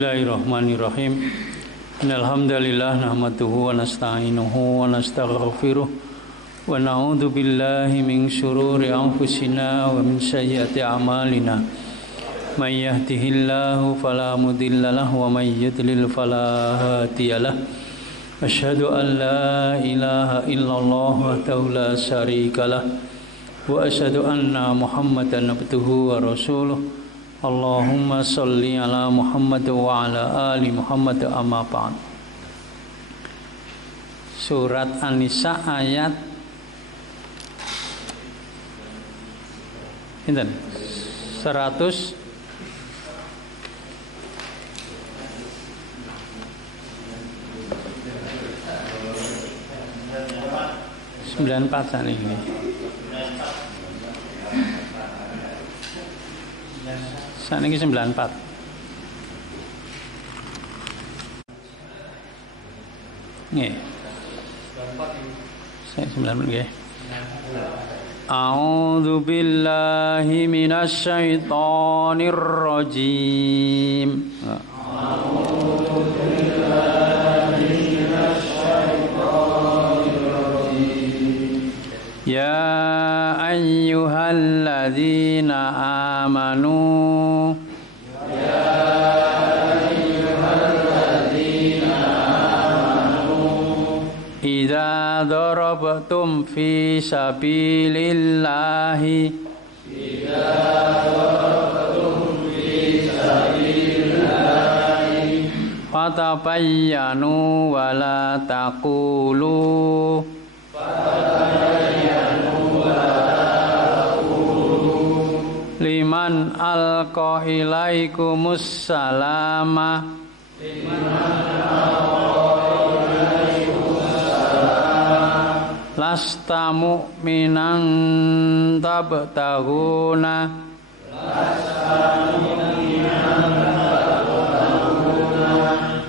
Bismillahirrahmanirrahim. Innalhamdalillah nahmaduhu wa nasta'inuhu wa nastaghfiruh wa na'udzu billahi min syururi anfusina wa min sayyiati a'malina. May yahdihillahu fala mudilla lahu wa may yudlil fala hadiyalah. Asyhadu an la ilaha illallah wahdahu la syarikalah wa asyhadu anna Muhammadan abduhu wa rasuluh. Allahumma salli ala Muhammad wa ala ali Muhammad amma ba'd. Surat An-Nisa ayat pinten? 194 saat ini. Saat ini 94. Nggih. 94 nggih. A'udzu billahi minasy syaithanir rajim. A'udzu billahi minasy syaithanir rajim. Ya ayyuhalladzina amanu idza darabtum fi sabilillahi fatabayyanu wa la taqulu liman alqa ilaikumus salama lasta mu'minan tabtaghuna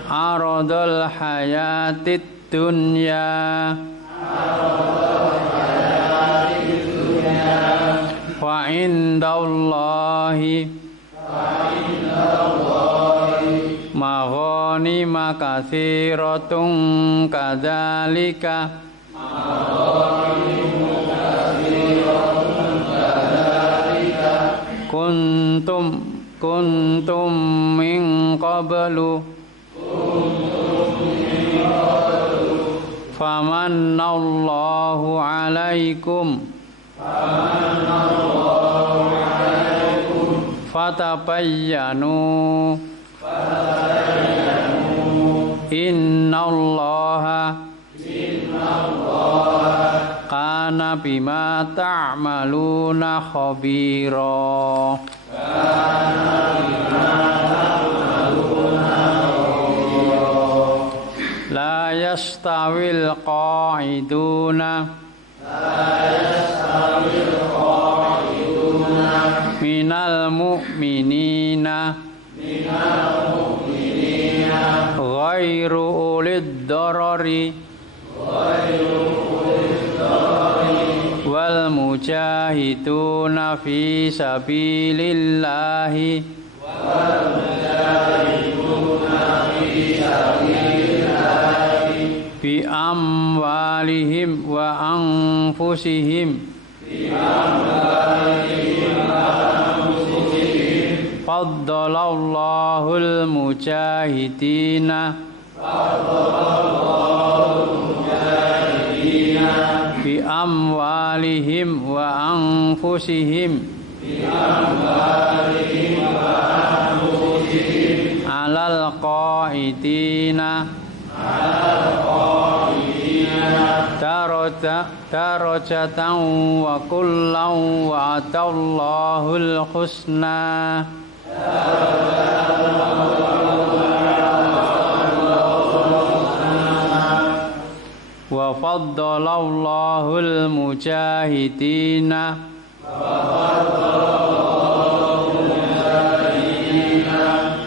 aradul hayatid dunya wa indallahi maghanima katsiratun kadzalika kuntum min qablu famannallahu alaikum fatabayyanu innallaha kana bima ta'maluna khabira. La yastawil qa'iduna minal mu'minina ghairu ulid darari wal mujahiduna fi sabilillahi bi amwalihim wa anfusihim faddalallahu mujahidina bi amwalihim wa anfusihim alal qa'idina darajatan wa kullan wa'adallahul husna wa faddalallahu mujahidina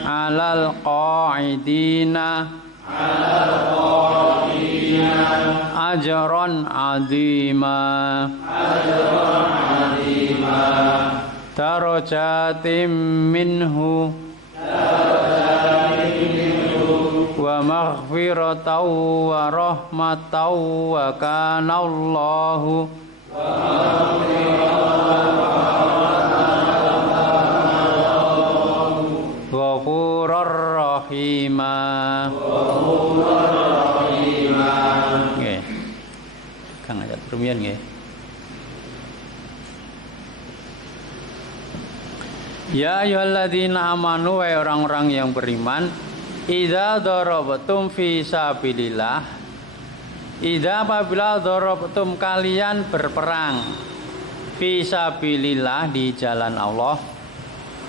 alal qa'idina ajran azima darajatim minhu maghfiratan wa rahmatan wa kana Allahu ghafurur rahima. Nggih. Kang ayat rumiyin nggih. Ya ayyuhalladzina amanu, wahai orang-orang yang beriman, idza darabtum fi sabilillah, idza apabila darabtum kalian berperang fi sabilillah di jalan Allah,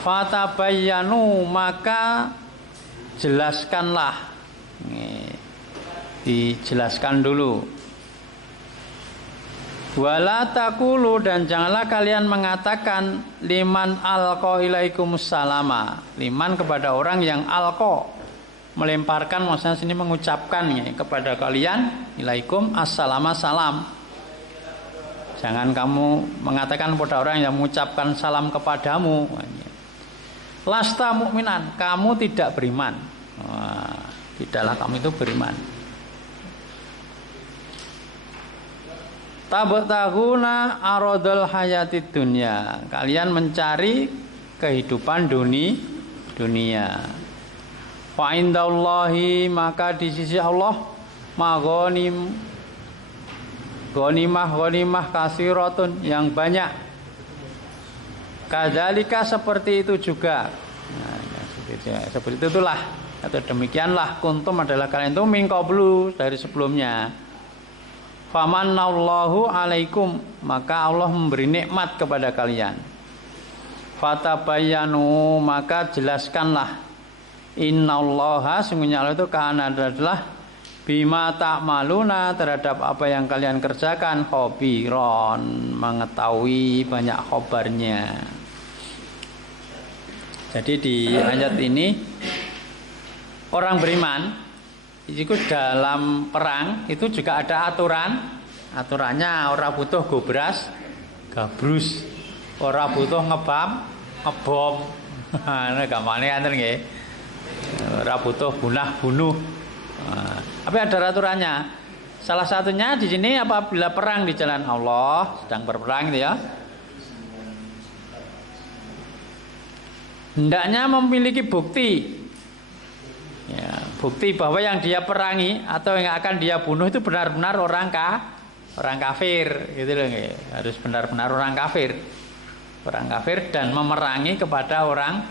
fatabayyanu maka jelaskanlah. Dijelaskan dulu. Wala taqulu, dan janganlah kalian mengatakan liman alqa ilaikumussalama, liman kepada orang yang alqa, melemparkan, maksudnya sini mengucapkan ya, kepada kalian ilaikum assalama salam. Jangan kamu mengatakan kepada orang yang mengucapkan salam kepadamu, lasta mukminan, kamu tidak beriman. Wah, tidaklah kamu itu beriman. Tabtaguna aradul hayatid dunya, kalian mencari kehidupan dunia. Fa indallahi, maka di sisi Allah, ghanimah kasiratun, yang banyak. Kadzalika, seperti itu juga. Nah, seperti itulah atau demikianlah kuntum adalah kalian itu min qablu, dari sebelumnya. Famanallahu alaikum, maka Allah memberi nikmat kepada kalian. Fatabayyanu, maka jelaskanlah. Innallaha, sungguhnya Allah itu kana adalah bima ta'maluna, terhadap apa yang kalian kerjakan, khabiron, mengetahui banyak khabarnya. Jadi di ayat ini orang beriman itu dalam perang itu juga ada aturannya. Orang butuh gobras gabrus, orang butuh ngebom. Nah, gampangnya anten nggih. Orang butuh bunuh. Nah, tapi ada aturannya. Salah satunya di sini apabila perang di jalan Allah, sedang berperang itu ya, hendaknya memiliki bukti. Ya, bukti bahwa yang dia perangi atau yang akan dia bunuh itu benar-benar orang kafir, gitu loh. Harus benar-benar orang kafir dan memerangi kepada orang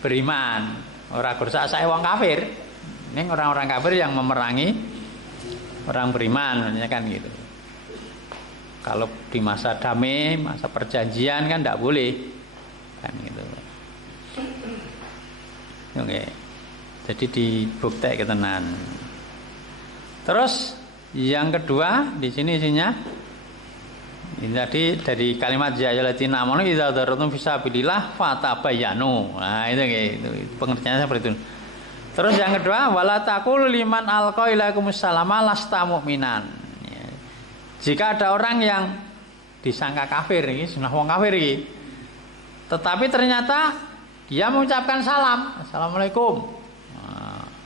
beriman. Orang kursa saya wong kafir. Ini orang-orang kafir yang memerangi orang beriman, maksudnya kan gitu. Kalau di masa damai, masa perjanjian kan tidak boleh, kan gitu. Oke. Jadi dibukti ketenan. Terus yang kedua di sini isinya, ini tadi dari kalimat ya ayyuhalladzina amanu idza darabtum fisabilillah fatabayyanu. Nah itu pengertiannya seperti itu. Terus yang kedua, wala taqul liman alqa ilaikumussalama lasta mu'minan. Jika ada orang yang disangka kafir, ini sunah wong kafir ini, tetapi ternyata dia mengucapkan salam, assalamualaikum,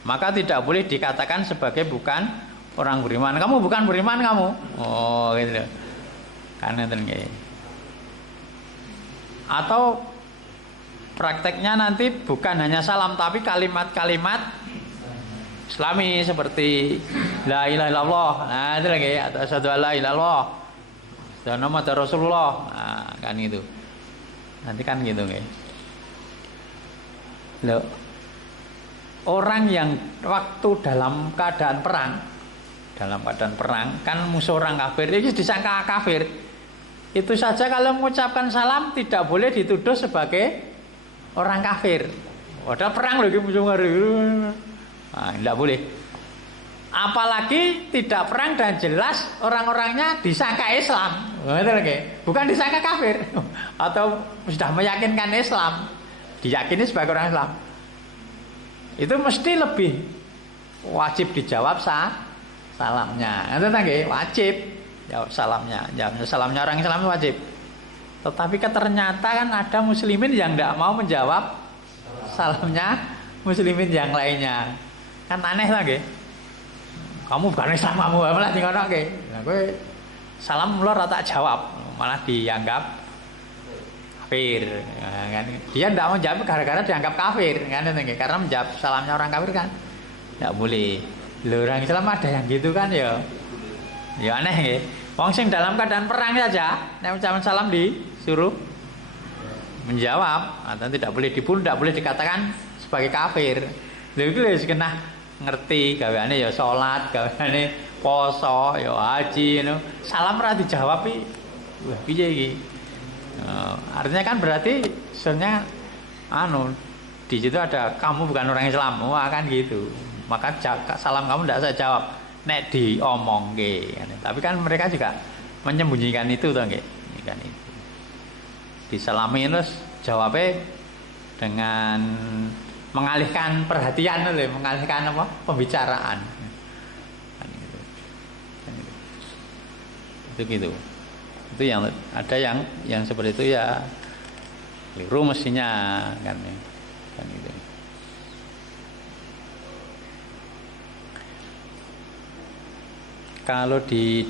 maka tidak boleh dikatakan sebagai bukan orang beriman. Kamu bukan beriman kamu. Oh gitu. Karena itu. Atau prakteknya nanti bukan hanya salam tapi kalimat-kalimat Islami seperti la ilaha illallah. Nah, itu lagi, atau asyhadu alla ilaha illallah. Dan nama Rasulullah. Nah, kan gitu. Nanti kan gitu nggih. Loh. Orang yang waktu dalam keadaan perang kan musuh orang kafir, ini disangka kafir. Itu saja kalau mengucapkan salam tidak boleh dituduh sebagai orang kafir. Padahal perang lagi musuh ngeri. Nah, tidak boleh. Apalagi tidak perang dan jelas orang-orangnya disangka Islam. Bukan disangka kafir. Atau sudah meyakinkan Islam, diyakini sebagai orang Islam. Itu mesti lebih wajib dijawab salamnya. Itu nggih, wajib jawab salamnya. Jawab salamnya orang Islam wajib. Tetapi ternyata kan ada muslimin yang tidak mau menjawab salamnya muslimin yang lainnya. Kan aneh lah nggih. Kamu bukan Islam kamu malah ngonoke. Lah kowe salam mula ora tak jawab, malah dianggap kafir. Nah, kan dia ndak mau jawab gara-gara dianggap kafir kan nggih. Karena menjawab salamnya orang kafir kan ndak boleh. Lho orang Islam ada yang gitu kan ya. Ya aneh nggih. Wong sing dalam keadaan perang saja nek ucapan salam disuruh menjawab atau tidak boleh dibunuh, tidak boleh dikatakan sebagai kafir. Lha iku lho kena ngerti gaweane ya salat, gaweane poso, ya haji ngono. Salam ora dijawab iki. Wah, piye iki? Artinya kan berarti sebenarnya di situ ada kamu bukan orang Islam. Wah, kan gitu. Maka salam kamu tidak saya jawab. Nek diomongke. Tapi kan mereka juga menyembunyikan itu toh nggih. Kan itu. Disalami terus jawabnya dengan mengalihkan perhatian lho, mengalihkan apa? Pembicaraan. Kan gitu. Itu gitu. Itu yang ada yang seperti itu ya keliru mestinya kan gitu. Kalau di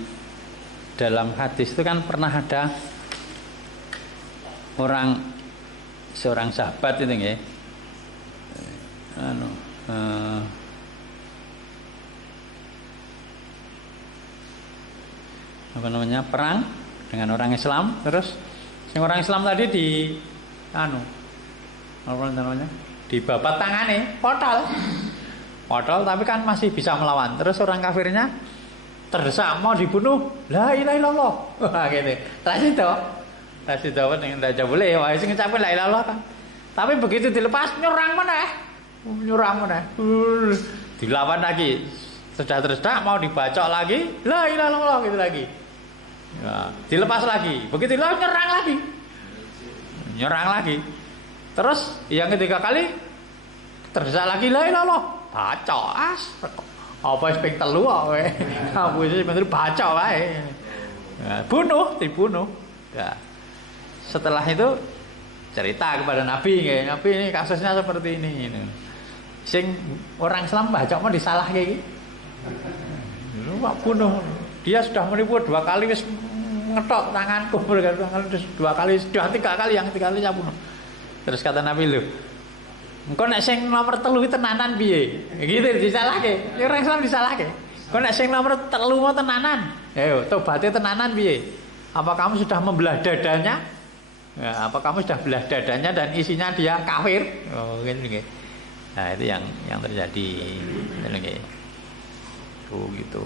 dalam hadis itu kan pernah ada seorang sahabat itu nggih. Perang dengan orang Islam, terus orang Islam tadi dibabat tangane, potol tapi kan masih bisa melawan. Terus orang kafirnya terdesak mau dibunuh, la ilaha illallah. Wah gitu. Tas itu tidak boleh, wah sing ngucapin la ilaha illallah kan. Tapi begitu dilepas nyerang mana? Dilawan lagi. Sudah terdesak mau dibacok lagi, la ilaha illallah gitu lagi. Ya, dilepas lagi. Begitu nyerang lagi. Terus yang ketiga kali terdesak lagi la ilaha illallah. Bacok apa wis ping 3 wae. Aku wis bener bacok wae. Ya, dibunuh. Ya. Setelah itu cerita kepada Nabi nggih. Nabi ini kasusnya seperti ini. Sing orang Islam bacok mau disalahke iki. Lu bunuh. Dia sudah menipu 2 kali wis ngetok tanganku terus 2 kali, sudah 3 kali, yang 3 kali saya bunuh. Terus kata Nabi, "Lho, engko nek sing nomor 3 iki tenanan piye?" Gitu disalahke. Ya orang Islam disalahke. Engko nek sing nomor 3 mau tenanan, ayo tobaté tenanan piye? Apa kamu sudah membelah dadanya? Ya, apa kamu sudah belah dadanya dan isinya dia kafir? Oh, gitu. Nah, itu yang terjadi. Gitu.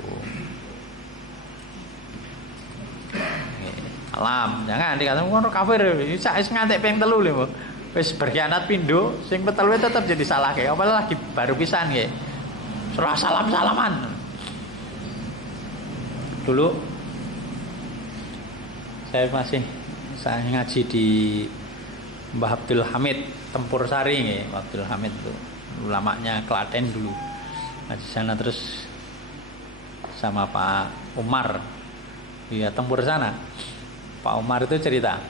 Alam, jangan dikatakan ngono kafir. Sak wis ngantek ping 3 lho. Wis berkhianat pindho, sing petelu tetep jadi salah kayak apalagi baru pisan nggih. Surah salam-salaman. Dulu saya ngaji di Mbah Abdul Hamid Tempur Sari nggih. Abdul Hamid itu ulamanya Klaten dulu. Ngaji sana terus sama Pak Umar. Iya, Tempur sana. Pak Umar itu cerita.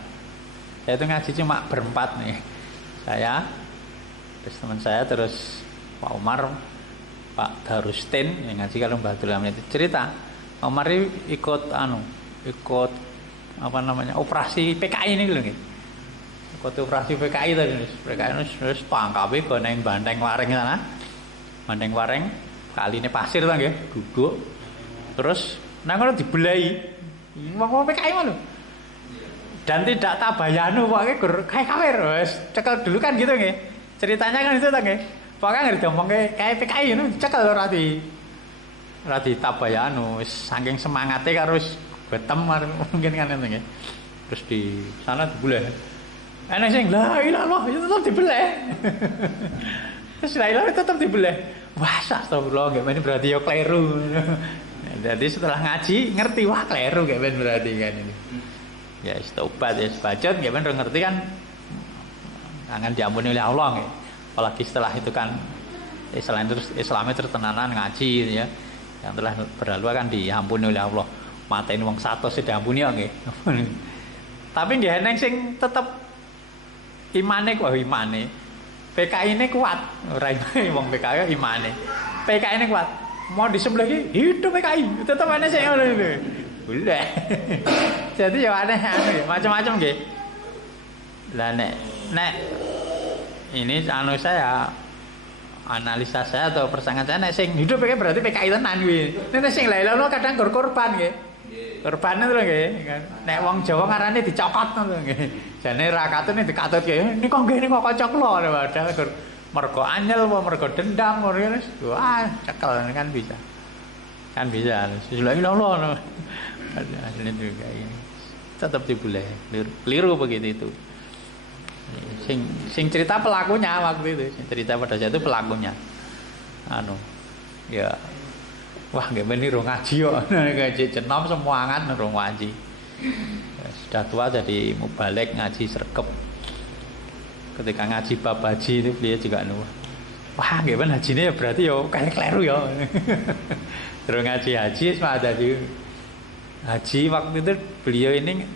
Saya itu ngaji cuma berempat nih. Saya, terus teman saya, terus Pak Umar, Pak Darustin yang ngaji kalau Mbah Abdul Hamid itu cerita. Pak Umar ikut operasi PKI ini loh nih. Ikut operasi PKI tadi. PKI terus tangkapi ke neng Banteng Wareng sana. Banteng Wareng kali ini pasir tuh nggih, duduk. Terus nang ngono dibelai. Wong PKI malu. Dan tidak tabayanu pokoknya kayak kafir wes cekel dulu kan gitu nggih. Ceritanya kan itu ta nggih. Pokoknya nggak diomongke kayak PKI itu cekel ora di tabayanu wis saking semangatnya karo wis betem mungkin kan itu nggih. Terus di sana dibeleh. Enak sing la ilaha illallah itu tetap dibeleh. Terus la ilaha tetap dibeleh. Wah, astagfirullah nggih ini berarti ya kleru. Jadi setelah ngaji ngerti wah kleru nggih berarti kan ini. Ya istobat ya bacot nggih bener ngerti kan akan diampuni oleh Allah nggih. Apalagi setelah itu kan Islamnya tertenanan ngaji gitu ya. Yang telah berlalu akan diampuni oleh Allah. Mateni wong 100 diampuni nggih. Tapi nggih eneng sing tetep imane kok imane. PKI ini kuat, ora imane wong PKI imane. PKI ini kuat. Mau disembelih lagi, hidup PKI. Tetap aneh sing ngono itu. Boleh. Jadi ya aneh macam-macam nggih. Lah nek ini anu saya analisa saya atau persangan saya nek sing hidup PKI berarti PKI tenan kuwi. Nek sing lain-lain kadang korban nggih. Korban itu nggih. Nek wong Jawa ngarane dicokot ngono nggih. Jane ra katune dikatut nggih. Nika nggih nika kanca kula padahal mergo anyel apa mergo dendam ngono wah cekel kan bisa. Kan bisa. La ilaha illallah. Aslinya juga ini. Tetap diboleh. Keliru begitu itu. Sing cerita pelakunya waktu itu, sing cerita pada saat itu pelakunya. Anu, ya, wah nggak bener ngaji yo, ngaji cenom semuangan rong ngaji. Sudah tua jadi mubalek ngaji serkep. Ketika ngaji babaji itu beliau juga anu, wah nggak bener hajinya ya berarti yo kayak keliru yo. Terus ngaji haji semua ada di haji waktu itu beliau ini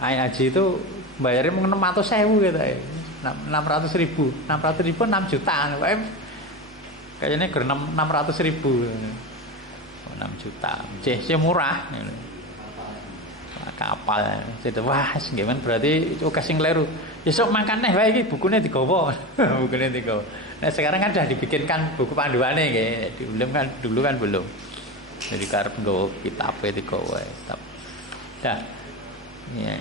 haji itu bayarnya mau 600.000 gitu ya, 600.000, 6 juta, kayaknya ke 600.000, 6 juta, cih murah, kapal, jadi wah, gimana berarti itu kasih keliru, besok makan nih, baik bukunya digawa, bukunya digawa. Nah sekarang kan sudah dibikinkan buku panduannya, kayak dulu kan belum, jadi karep nggawa kitabnya digawa, dah, ya.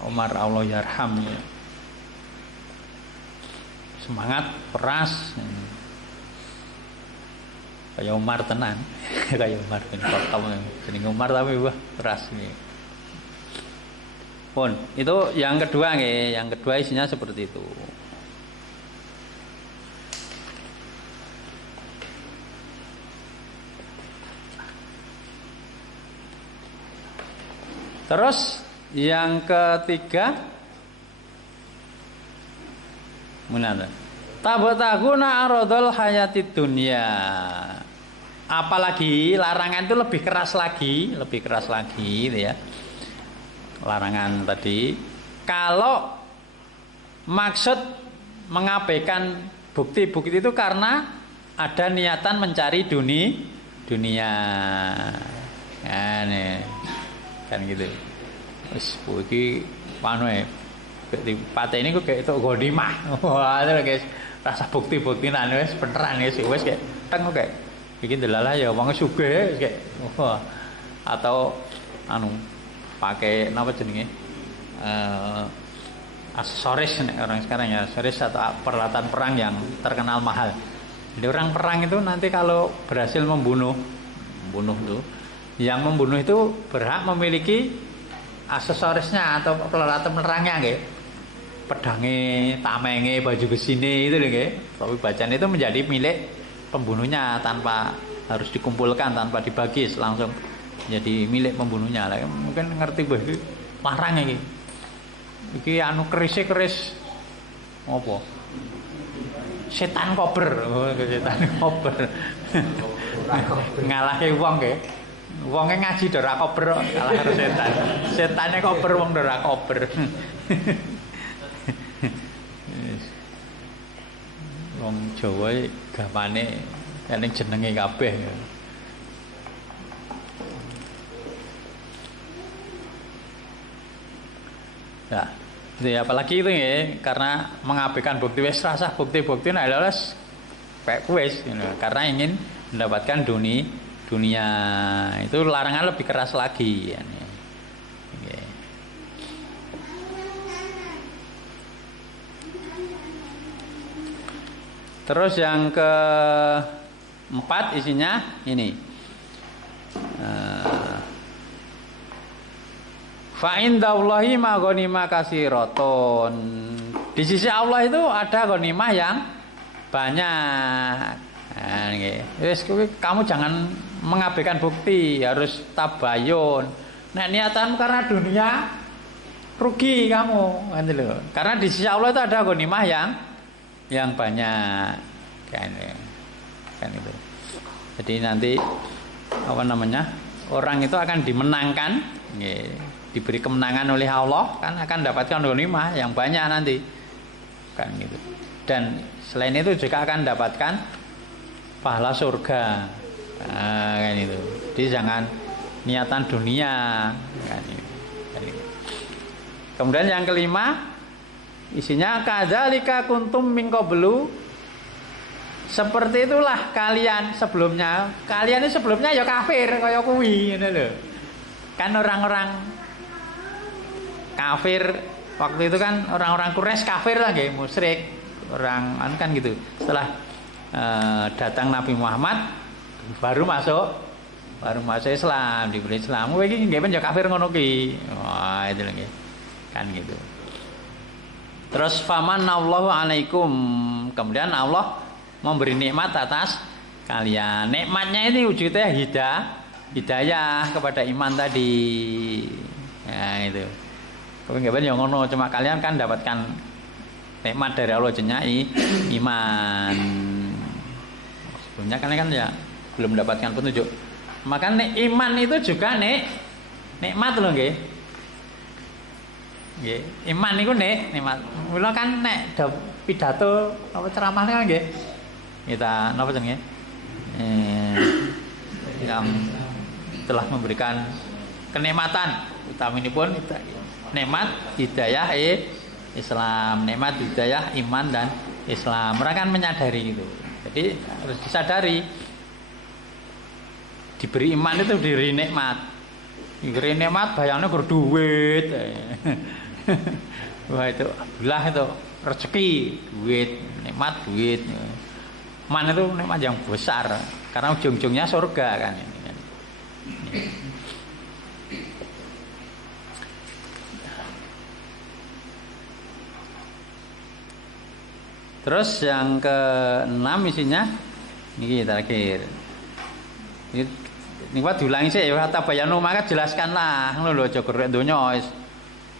Umar Allah yarham ya. Semangat peras kayak Umar tenan kayak Umar bin Khattab jeneng Umar tapi wah peras nih pun itu yang kedua nih, yang kedua isinya seperti itu. Terus yang ketiga mana? Tabataguna aradul hayatid dunya. Apalagi larangan itu lebih keras lagi gitu ya. Larangan tadi kalau maksud mengabaikan bukti-bukti itu karena ada niatan mencari dunia. Nah, nih. Kan gitu. Wis iki anu e dipateni kok kayak itu ghanimah. Wah, itu guys, rasa bukti-bukti nang wis beneran wis kayak teng kok kayak iki delalah ya wong sugih kayak atau anu pakai napa jenenge? Aksesoris nek orang sekarang ya, aksesoris atau peralatan perang yang terkenal mahal. Jadi orang perang itu nanti kalau berhasil membunuh tuh, yang membunuh itu berhak memiliki aksesorisnya atau peralatan penerangnya nggih. Pedangnya, tamenge, baju besine itu lho nggih. Tapi bacaan itu menjadi milik pembunuhnya tanpa harus dikumpulkan, tanpa dibagi, langsung jadi milik pembunuhnya. Lah mungkin ngerti bah iki larang iki. Iki anu keris apa? Setan kober. Oh, setan kober. Ngalahe wong nggih. Wonge ngaji ora kober kalah karo setan. Setane kober wong ora kober. Wong Jawa gampane eling jenenge kabeh. Ya, jadi apalagi itu ya, karena mengabaikan bukti wis rasa bukti-bukti nek lolos kayak kuis karena ingin mendapatkan dunia itu larangan lebih keras lagi ya. Okay. Terus yang keempat isinya ini fa indallahi ma ghanima katsiratun. Di sisi Allah itu ada ghanimah yang banyak. Nah, wis kamu jangan mengabaikan bukti, harus tabayun. Nek niatan karena dunia rugi kamu, kan lho. Karena di sisi Allah itu ada ghanimah yang banyak. Kan itu. Jadi nanti apa namanya? Orang itu akan dimenangkan, diberi kemenangan oleh Allah, kan akan dapatkan ghanimah yang banyak nanti. Kan gitu. Dan Selain itu juga akan dapatkan pahala surga. Nah, kan itu. Jadi jangan niatan dunia kan itu. Kemudian yang kelima isinya kadzalika kuntum min qablu, seperti itulah kalian sebelumnya. Kalian ini sebelumnya ya kafir kaya kuwi ngono lho. Kan orang-orang kafir waktu itu kan orang-orang Quraisy kafir lah nggih, musyrik. Orang kan gitu. Setelah datang Nabi Muhammad baru masuk Islam, diberi Islam. Kowe iki nggih men ya kafir ngono ki. Wah, itu lho nggih. Kan gitu. Terus famanallahu alaikum, kemudian Allah memberi nikmat atas kalian. Nikmatnya ini wujudnya hidayah kepada iman tadi. Nah itu. Kowe nggih ben ya ngono, cuma kalian kan dapatkan nikmat dari Allah jenyai iman. Sebelumnya kalian kan ya belum mendapatkan petunjuk. Maka iman itu juga nikmat loh nggih. Nggih, iman niku nikmat. Mula kan nek pidato apa ceramah kan nggih. Kita napa jenenge? Yang telah memberikan kenikmatan utaminipun nikmat hidayah Islam, nikmat hidayah iman dan Islam. Mereka kan menyadari gitu. Jadi harus disadari diberi iman itu diberi nikmat. Diberi nikmat bayangnya berduit. Wah itu alhamdulillah itu rezeki, duit, nikmat duit. Iman itu nikmat yang besar karena ujung-ujungnya surga kan ini. Terus yang ke-6 isinya ini terakhir. Ini buat diulangi sih ya kata bayanu maka jelaskanlah ngono lho aja gerek donya wis.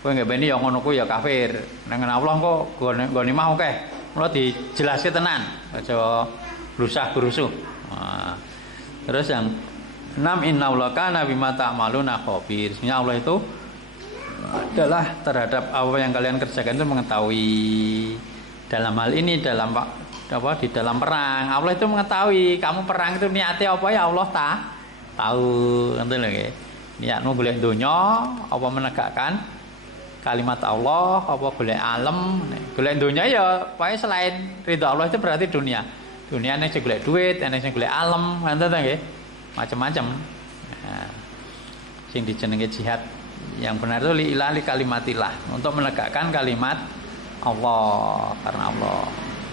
Kowe nggak beni ya ngono ku ya kafir. Nang Allah kok nggone mah oke. Mula dijelaske tenan, aja berusuh. Nah, terus yang 6 innallaha kana bima ta'maluna khabir. Sebenarnya Allah itu adalah terhadap apa yang kalian kerjakan itu mengetahui. Dalam hal ini di dalam perang Allah itu mengetahui kamu perang itu niatnya apa ya Allah tahu nanti lagi niatmu boleh dunia apa menegakkan kalimat Allah apa boleh alam boleh dunia ya pokoknya selain ridho Allah itu berarti dunia ini sing golek duit ini sing golek alam nanti lagi macam-macam sing dijenengi jihad yang benar itu li kalimatillah untuk menegakkan kalimat Allah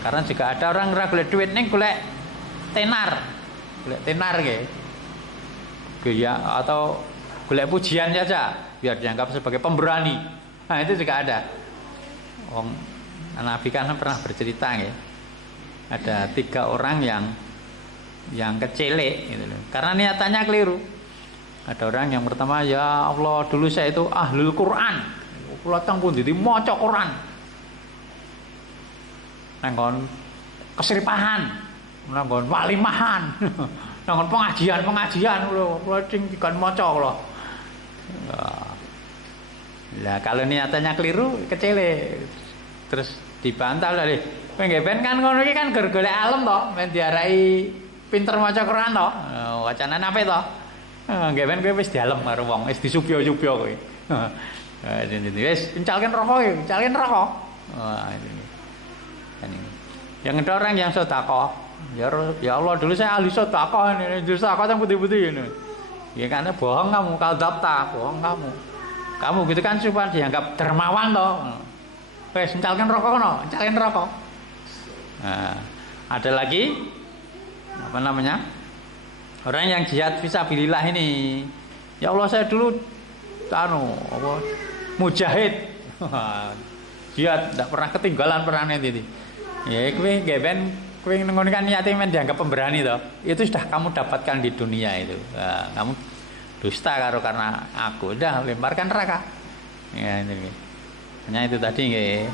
karena jika ada orang ora golek duit ning golek tenar nggih ya atau golek pujian saja biar dianggap sebagai pemberani. Nah itu juga ada. Nabi kan pernah bercerita nggih. Ada 3 orang yang kecelek gitu loh. Karena niatannya keliru. Ada orang yang pertama ya Allah dulu saya itu ahlul Quran. Kula teng pundi maca Quran. Nanggon keseripahan, nanggon walimahan, nanggon pengajian kula sing dikon maca kula. Lah kalau niatannya keliru kecele terus dibantah lah deh. Kowe nggih ben kan ngono iki kan golek alam to, men diarai pinter maca Quran to. Wacanane apa to? Nggih ben kowe wis dialem karo wong, wis disupya-supya kowe. Wis encalken rokok ya, encalken rokok. Wah ini. Yang ada orang yang sedekah. Ya Allah dulu saya ahli sedekah ini, sedekah yang putih-putih ini. Ya karena bohong kamu, kadzabta, bohong kamu. Kamu gitu kan supaya dianggap dermawan toh. Wes encalken rokok no, encalken rokok. Nah, ada lagi apa namanya? Orang yang jihad fisabilillah ini. Ya Allah saya dulu mujahid. Jihad tidak pernah ketinggalan perannya itu. Ya kowe nggih ben kowe ngono kan niate men dianggap pemberani toh. Itu sudah kamu dapatkan di dunia itu. Nah, kamu dusta karena aku udah lemparkan neraka. Ya ini. Hanya itu tadi nggih.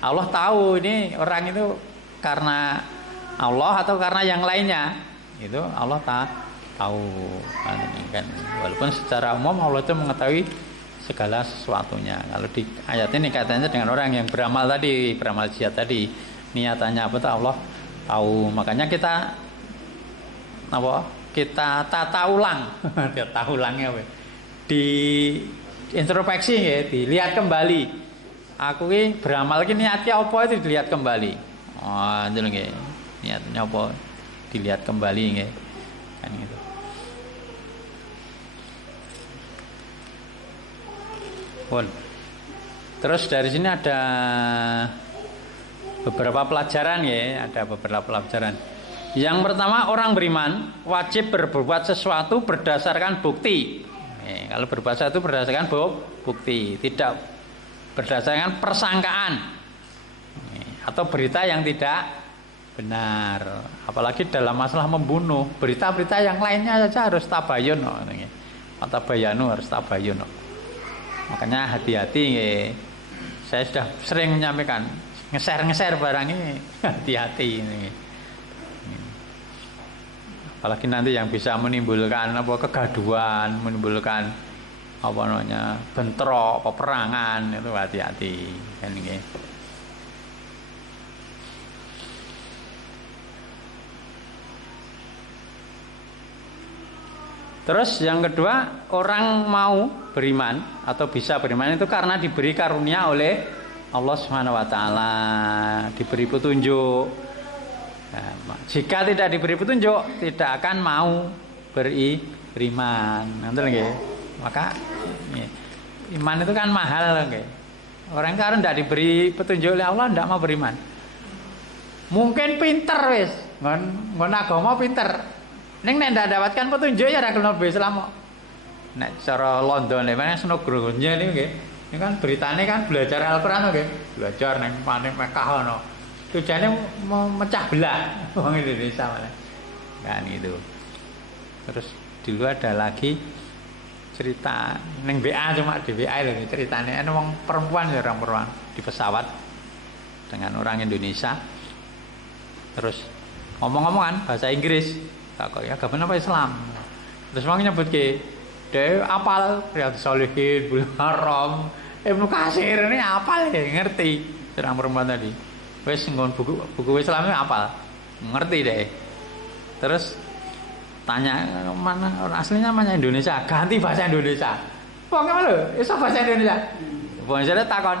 Allah tahu ini orang itu karena Allah atau karena yang lainnya. Itu Allah tahu kan. Walaupun secara umum Allah itu mengetahui segala sesuatunya. Kalau di ayat ini katanya dengan orang yang beramal tadi, beramal jihad tadi, niatannya apa tuh Allah tahu. Makanya kita tata ulang. Tata ulangnya apa? Di introspeksi ya, dilihat kembali. Aku ini beramal ini niatnya apa itu dilihat kembali. Oh, itu nggih. Niatnya apa? Dilihat kembali nggih. Kan gitu. Pun. Terus dari sini ada beberapa pelajaran ya, ada beberapa pelajaran. Yang pertama, orang beriman wajib berbuat sesuatu berdasarkan bukti. Kalau berbuat sesuatu berdasarkan bukti, tidak berdasarkan persangkaan atau berita yang tidak benar. Apalagi dalam masalah membunuh, berita-berita yang lainnya saja harus tabayun. Tabayanu harus tabayun. Makanya hati-hati ya. Saya sudah sering menyampaikan ngeser barang ini hati-hati ini. Apalagi nanti yang bisa menimbulkan kegaduhan, menimbulkan bentrok, peperangan, itu hati-hati kan ini. Terus yang kedua, orang mau beriman atau bisa beriman itu karena diberi karunia oleh Allah Subhanahu wa taala, diberi petunjuk. Nah, jika tidak diberi petunjuk, tidak akan mau beriman. Nanti nggih. Maka iman itu kan mahal nggih. Orang kalau tidak diberi petunjuk oleh Allah tidak mau beriman. Mungkin pinter wis, ngon agama pinter. Ning nek ndak dapatkan petunjuk ya ora gelem Islam kok. Nek cara London e mana Snogronya niku nggih. Ini kan beritane kan belajar Al-Qur'an nggih. Belajar ning Mekah ono. Tujuannya memecah belah orang Indonesia mana. Kan itu. Terus dulu ada lagi cerita neng BA cuma di BA lho ceritanya wong perempuan ya orang perempuan di pesawat dengan orang Indonesia. Terus ngomong-ngomongan bahasa Inggris. Kok ya agama apa Islam. Terus wong nyebut ke dhewe apal Riyadhus Shalihin, Bulughul Maram, Ibnu Katsir ini apal ya ngerti orang perempuan tadi. Wes nggon buku Islamnya apal, ngerti deh. Terus tanya mana orang aslinya mana Indonesia, ganti bahasa Indonesia. Pokoknya lho, iso bahasa Indonesia. Bahasa Indonesia takon,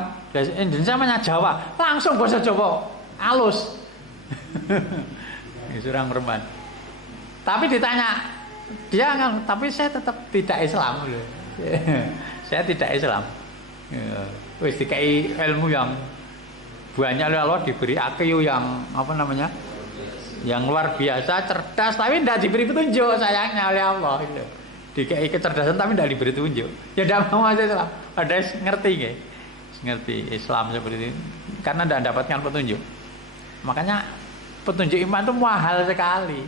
Indonesia mana Jawa, langsung bahasa Jawa, halus. Ini orang perempuan. Tapi ditanya, dia nggak, tapi saya tetap tidak Islam loh. Saya tidak Islam. Wes dikai ilmu yang banyak oleh Allah, diberi IQ yang yang luar biasa, cerdas, tapi tidak diberi petunjuk sayangnya oleh Allah gitu. Dikei kecerdasan tapi tidak diberi petunjuk. Ya tidak mau aja Islam. Ada ngerti nggih? Ngerti Islam seperti itu karena tidak dapatkan petunjuk. Makanya petunjuk iman itu mahal sekali.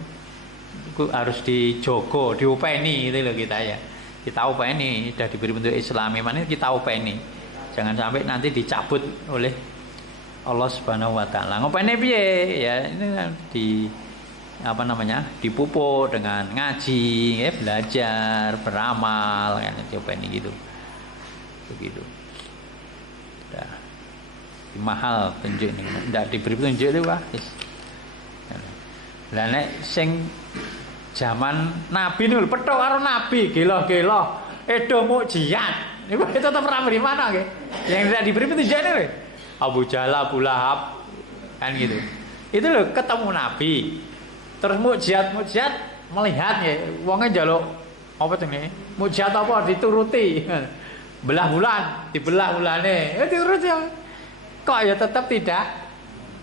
Itu harus dijogo, diupeni itu loh kita ya. Kita upeni, sudah diberi petunjuk Islam, iman ini kita upeni. Jangan sampai nanti dicabut oleh Allah Subhanahu wa taala. Ngopene piye? Ya ini di dipupuk dengan ngaji, ya, belajar, beramal kan diopeni gitu. Begitu. Udah. Mahal petunjuk ini. Enggak diberi petunjuk itu wah. Lah nek sing zaman Nabi niku petok karo Nabi, gelo-gelo, edo mukjizat. Niku tetep ora beriman nggih. Yang tidak diberi petunjuk niku Abu Jahal, Abu Lahab kan gitu. Itu loh ketemu Nabi. Terus mukjizat melihat ya, wongnya njaluk apa jenenge? Mukjizat apa dituruti. Belah bulan, dibelah bulane. Dituruti. Kok ya tetap tidak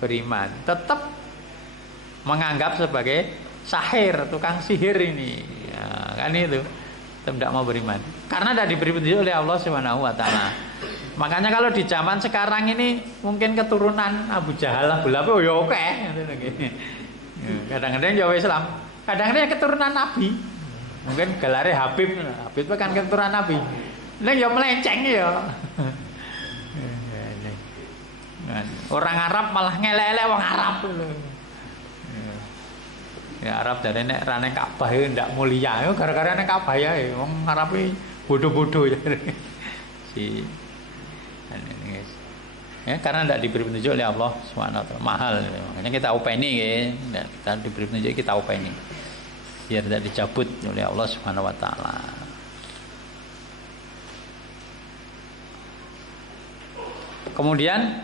beriman. Tetap menganggap sebagai sahir, tukang sihir ini. Ya, kan itu. Tetap tidak mau beriman. Karena tidak diberi petunjuk oleh Allah Subhanahu wa taala. Makanya kalau di zaman sekarang ini mungkin keturunan Abu Jahal, Abu Lahab ya oke. Kadang-kadang Jawa Islam, kadang-kadang keturunan Nabi. Mungkin gelare Habib itu kan keturunan Nabi. Nek ya melenceng ya. Orang Arab malah ngelek-elek wong Arab lho. Ya Arab dari nek rane Ka'bah itu ndak mulia, gara-gara nek Ka'bah ya wong Arab iki bodoh-bodoh ya. Si Ya, karena tidak diberi petunjuk oleh Allah Subhanahu wa taala. Mahal. Makanya kita openi ya. Kita diberi petunjuk kita openi. Biar tidak dicabut oleh Allah Subhanahu wa taala. Kemudian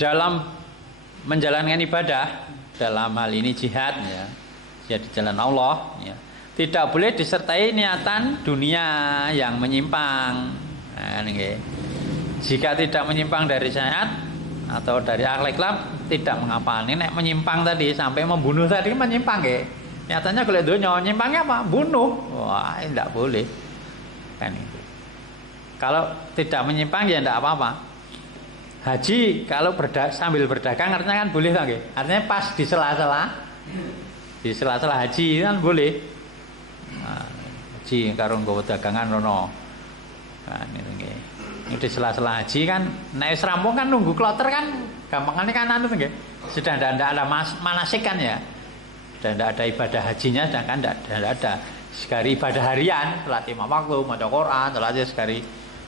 dalam menjalankan ibadah, dalam hal ini jihad ya, jihad di jalan Allah ya, tidak boleh disertai niatan dunia yang menyimpang. Nah, ini. Jika tidak menyimpang dari syariat atau dari akhlak Islam tidak mengapa. Ini nek menyimpang tadi sampai membunuh tadi menyimpang ya. Nyatanya kalau dunia nyimpangnya apa? Bunuh. Wah, tidak boleh. Kan itu. Kalau tidak menyimpang ya tidak apa-apa. Haji kalau sambil berdagang artinya kan boleh kan? Artinya pas di sela-sela. Di sela-sela haji kan boleh. Nah, haji karo nggawa dagangan rono. Kan itu nggih. Ini di sela-sela haji kan nek rampung kan nunggu kloter kan gampangane kan anu nggih. Sudah tidak ada manasik kan ya. Sudah tidak ada ibadah hajinya sedangkan tidak ada. Sekali ibadah harian, salat 5 waktu, maca Quran, salat sekali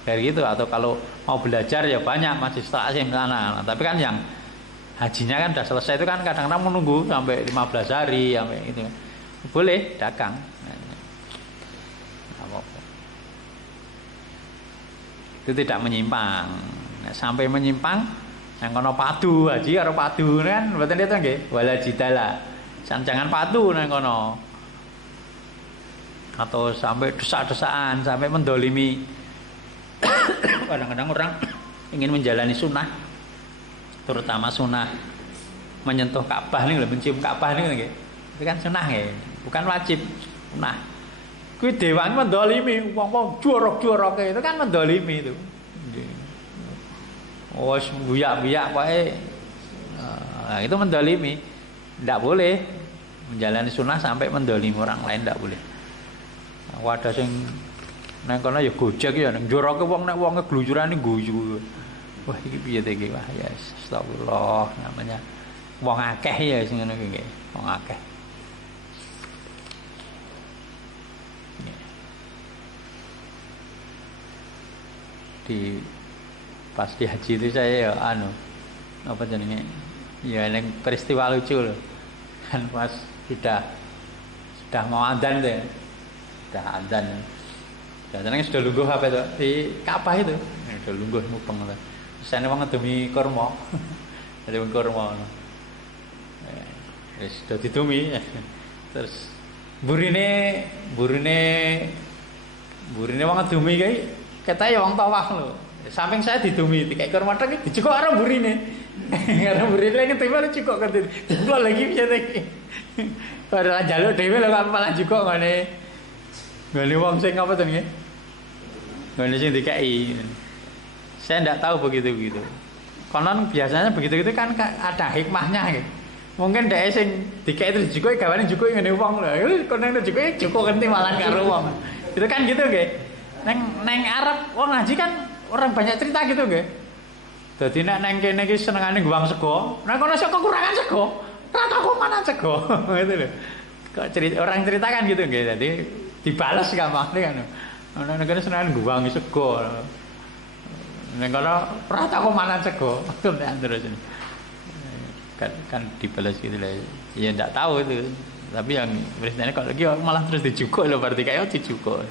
gitu atau kalau mau belajar ya banyak masih taklim sana. Nah, tapi kan yang hajinya kan sudah selesai itu kan kadang-kadang menunggu sampai 15 hari sampai itu. Boleh dagang. Itu tidak menyimpang. Nah, sampai menyimpang yang kono padu haji karo padu kan mboten itu nggih wala jidala. Jangan padu nang kono. Atau sampai desak-desakan, sampai mendolimi. Kadang-kadang orang ingin menjalani sunnah, terutama sunnah menyentuh Ka'bah nih, mencium Ka'bah nih nggih. Itu kan sunnah nggih, bukan wajib. Sunnah. Kuwi dewan mendolimi, wong-wong jorok-jorok itu kan mendolimi itu. Oh, buyak-buyak pokoke. Nah, itu mendolimi. Tidak boleh menjalani sunnah sampai mendolimi orang lain, tidak boleh. Wadah sing nang kono ya gojek ya nang joroke wong nek wonge glujurane guyu. Wah iki piye to iki? Wah ya astagfirullah namanya. Wong akeh ya sing ngono iki nggih, wong akeh. Di pas di haji itu saya ya apa jenenge? Ya ning peristiwa lucu loh. Kan pas sudah mau adzan deh. Sudah adzan. Jangan sudah lungguh apa itu di Ka'bah itu. Sudah lungguh mupeng lah. Sana wong ngedumi kurma. Ada kurma. Wis sudah ditumi. Terus burine wong ngedumi kae ketae wong tawaf lho. Samping saya ditumi dikai kurma tek dicukuk karo burine. Karo burine lagi tiba cukuk kan. Dicukuk lagi piye iki. Padahal jaluk dhewe lho kok malah cukuk ngene. Ngene wong sing apa to nggih? Ngene sing dikai. Saya tidak tahu begitu. Konon biasanya begitu kan ada hikmahnya nggih. Mungkin dhek sing dikai itu dijukuki gawane jukuki ngene wong lho. Konon dijukuki cukuk enti malah karo wong. Itu kan gitu nggih. Neng Arab wong ngaji kan orang banyak cerita gitu nggih. Dadi nek neng kene iki senengane guwang sego, nek kono sego kekurangan sego, ra tau mana sego. Gitu lho. Kok orang ceritakan gitu nggih. Jadi dibalas gampang kan. Ana nek senengane guwang sego. Nek kono ra tau mana sego. Terus kan dibalas gitu lah. Ya enggak tahu itu. Tapi yang berisnya kalau lagi malah terus dijukuk loh berarti kayak dijukuk.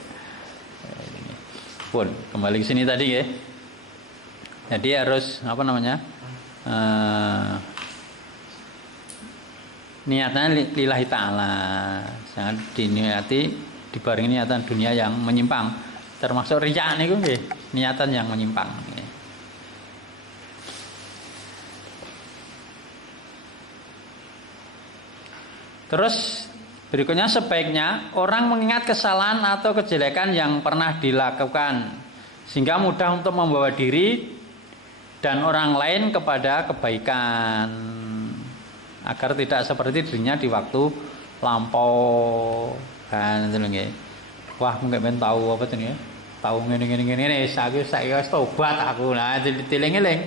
Pun kembali ke sini tadi ya. Jadi harus apa namanya? Niatnya lillahi ta'ala. Jangan diniati dibarengi niatan dunia yang menyimpang. Termasuk riya niku nggih, niatan yang menyimpang. Terus berikutnya sebaiknya orang mengingat kesalahan atau kejelekan yang pernah dilakukan sehingga mudah untuk membawa diri dan orang lain kepada kebaikan agar tidak seperti dirinya di waktu lampau kan itu nggih. Wah mungkin ben tahu apa tuh ya? Tahu ngene saya wis tobat aku. Nah dieling-eling.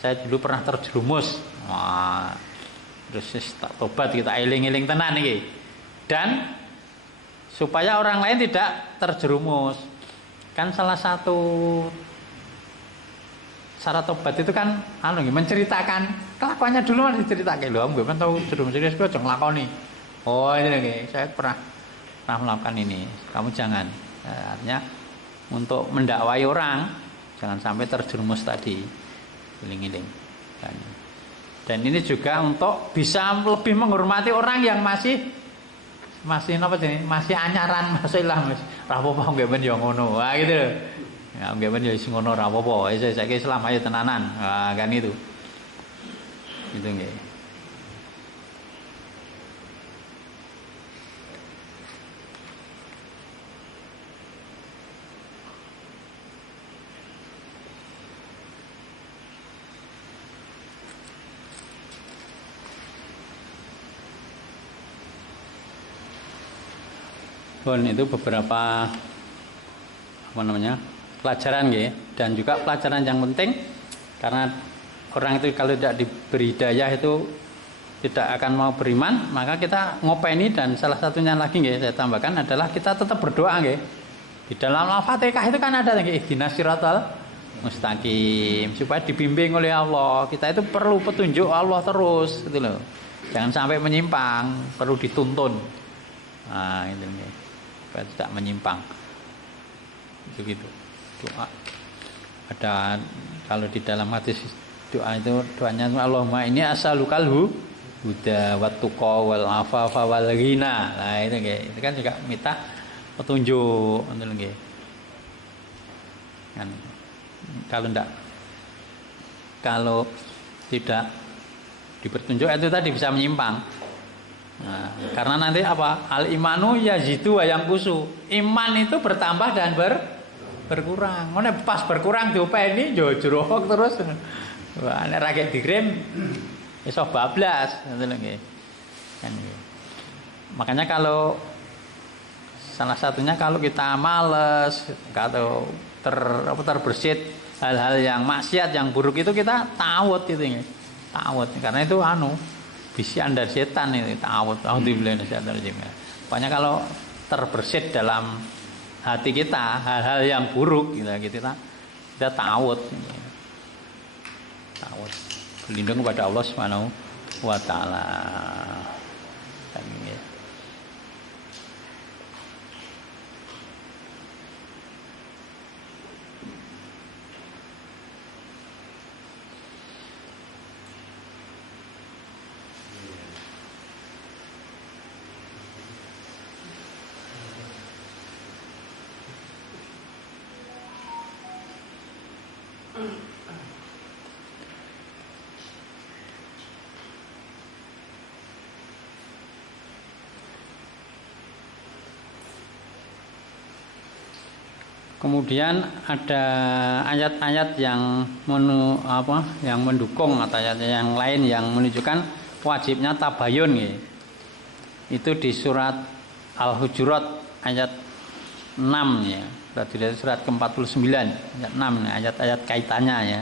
Saya dulu pernah terjerumus. Wah. Terus tak tobat kita eling-eling tenan iki. Dan supaya orang lain tidak terjerumus. Kan salah satu syarat tobat itu kan menceritakan kelakuannya dulu kan diceritakan lho, nggih kan tahu durung serius kok aja nglakoni. Oh, ini nggih, saya pernah melakukan ini. Kamu jangan. Artinya untuk mendakwai orang jangan sampai terjerumus tadi. Giling-giling. Dan ini juga untuk bisa lebih menghormati orang yang masih napa jenenge? Masih anyaran, masih lah Mas. Ra apa-apa nggih ben yo ngono. Wah gitu lho. Ya nggih ben yo sing ngono ra apa-apa. Saiki Islam ayo tenanan. Nah, kan itu. Itu nggih. Bon, itu beberapa pelajaran ya, dan juga pelajaran yang penting karena orang itu kalau tidak diberi hidayah itu tidak akan mau beriman, maka kita ngopeni. Dan salah satunya lagi ya, saya tambahkan adalah kita tetap berdoa ya. Di dalam Al-Fatihah itu kan ada lagi ihdinas siratal mustaqim, supaya dibimbing oleh Allah. Kita itu perlu petunjuk Allah terus gitu loh. Jangan sampai menyimpang, perlu dituntun. Nah, itu nih. Supaya tidak menyimpang. Begitu. Doa. Ada kalau di dalam hadis doa itu doanya Allahumma ini as'alukal huda wat tuqa wal afafa wal ghina. Nah, itu kan juga minta petunjuk untuk nggih. Kan kalau tidak dipertunjuk itu tadi bisa menyimpang. Nah, karena nanti apa? Al imanu yazidu wa yanqusu. Iman itu bertambah dan berkurang. Ngono pas berkurang diopeni yo jerok terus. Wah, nek ra dikirim iso bablas, ngoten nggih. Kan nggih. Makanya kalau salah satunya kalau kita males atau terbersit hal-hal yang maksiat yang buruk itu kita tawud gitu nggih. Tawud karena itu bisian dari setan itu ta'awud. Alhamdulillah setan rajim. Pokoknya kalau terbersit dalam hati kita hal-hal yang buruk kita ta'awud. Ta'awud. Berlindung kepada Allah Subhanahu wa taala. Kemudian ada ayat-ayat yang mendukung atau ayat yang lain yang menunjukkan wajibnya tabayun ya. Itu di surat Al-Hujurat ayat 6 ya. Berarti dari surat ke-49 ayat 6 ayat-ayat kaitannya ya.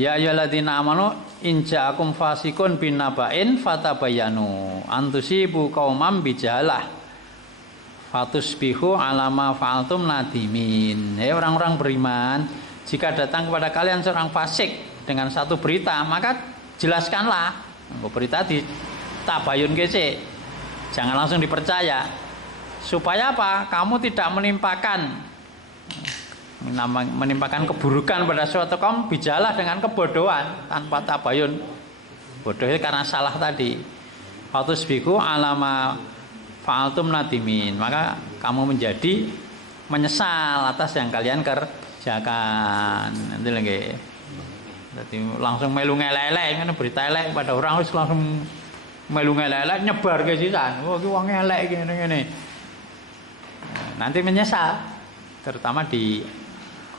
Ya ayyuhalladzina amanu in ja'akum fasiqun binaba'in fatabayyanu antusibu qauman bijahalah fatusbihu alama fa'altum nadimin. Hei orang-orang beriman, jika datang kepada kalian seorang fasik dengan satu berita, maka jelaskanlah. Berita di tabayun kece, jangan langsung dipercaya. Supaya apa? Kamu tidak menimpakan keburukan pada suatu kaum bijalah dengan kebodohan tanpa tabayun. Bodoh itu karena salah tadi. Fatusbihu alama fa'altum nadimin, maka kamu menjadi menyesal atas yang kalian kerjakan. Nanti lagi. Jadi langsung melu ngelelek, kan berita elek pada orang harus langsung melu ngelelek nyebar ke sisan. Oh, ki wong elek ngene-ngene. Nanti menyesal, terutama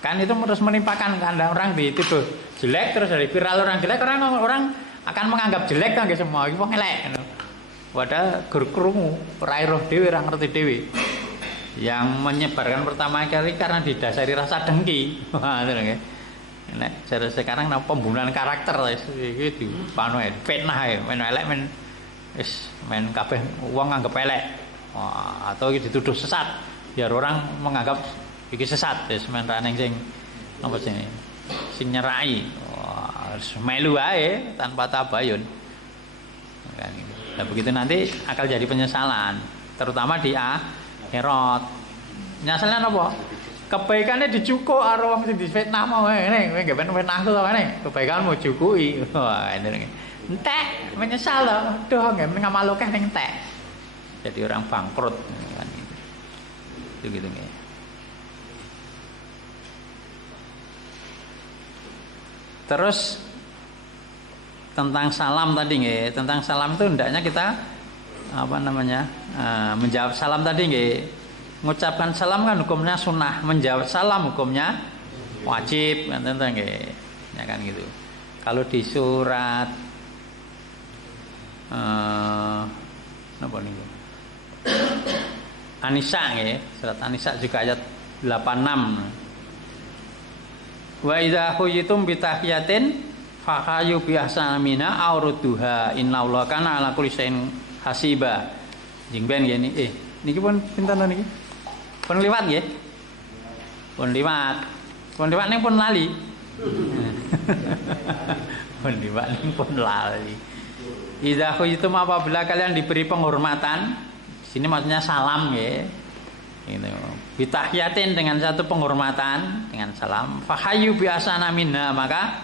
kan itu terus menimpakan kan orang dituduh jelek terus dari viral orang jelek, orang akan menganggap jelek kan semua iki wong elek. Padahal krungu, ora roh dhewe, ora ngerti dhewe. Yang menyebarkan pertama kali karena didasari rasa dengki. Wah, ngono nggih. Nek sekarang pembunuhan karakter iki dipano fitnah ae, men elek men kabeh wong anggap elek. Wah, atau iki dituduh sesat, biar orang menganggap iki sesat, wis men raneng sing apa jenenge? sing nyerai. Wah, harus melu ae tanpa tabayun. Kan gitu. Nah, begitu nanti akan jadi penyesalan, terutama di akhirat. Nyesalnya apa? Kebaikannya dicukuk karo wong sing difitnah mau ngene, kowe gak ben fitnahku to ngene. Kebaikanmu cukuki. Wah, ini entek, menyesal loh. Aduh, nggak ngamal akeh ning entek. Jadi orang bangkrut kan gitu. Itu gitu nggih. Terus tentang salam tadi nggih, tentang salam itu hendaknya kita menjawab salam tadi nggih. Mengucapkan salam kan hukumnya sunnah, menjawab salam hukumnya wajib, kan nggih. Ya kan gitu. Kalau di surat napa niku? An-Nisa nggih, surat An-Nisa juga ayat 86. Wa idza huyitum bi tahiyatin fahayu bi ahsana minha aw rudduha innallaha kana ala kulli syai'in hasiba. Jing ben nggih niki pun pinten niki? Pun liwat nggih. Pun liwat. Pun liwat ning pun lali. Pun liwat ning pun lali. Idza huyitum apabila kalian diberi penghormatan, sini maksudnya salam nggih. Gitu. Bitahiyatin dengan satu penghormatan dengan salam, fahayu biasana minha, maka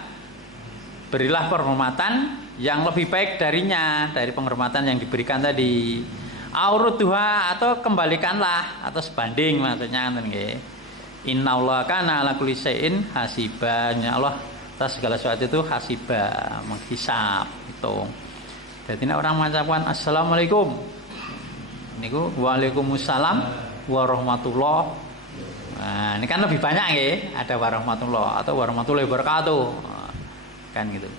berilah penghormatan yang lebih baik darinya, dari penghormatan yang diberikan tadi. Auruduha, atau kembalikanlah atau sebanding maksudnya nggih. Innallaha kana ala kulli syai'in hasiba. Allah atas segala sesuatu itu hasiba, menghisab, hitung. Jadi orang mengucapkan assalamualaikum niku waalaikumsalam warahmatullah. Nah, ini kan lebih banyak nggih, ada warahmatullah atau warahmatullahi wabarakatuh. Kan gitu.